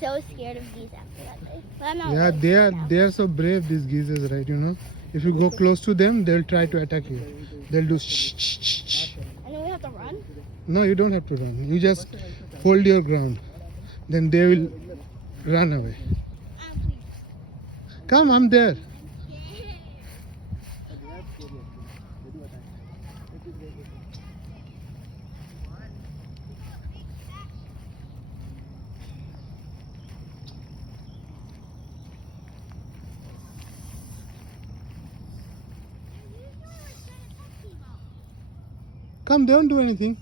so scared of geese after that day. But I'm not Yeah, really they scared are now. they are so brave, these geese, right? You know, if you go close to them, they'll try to attack you. They'll do shh, shh, shh, shh. And then we have to run. No, you don't have to run. You just hold your ground. Then they will run away. Come, I'm there. Come, they don't do anything.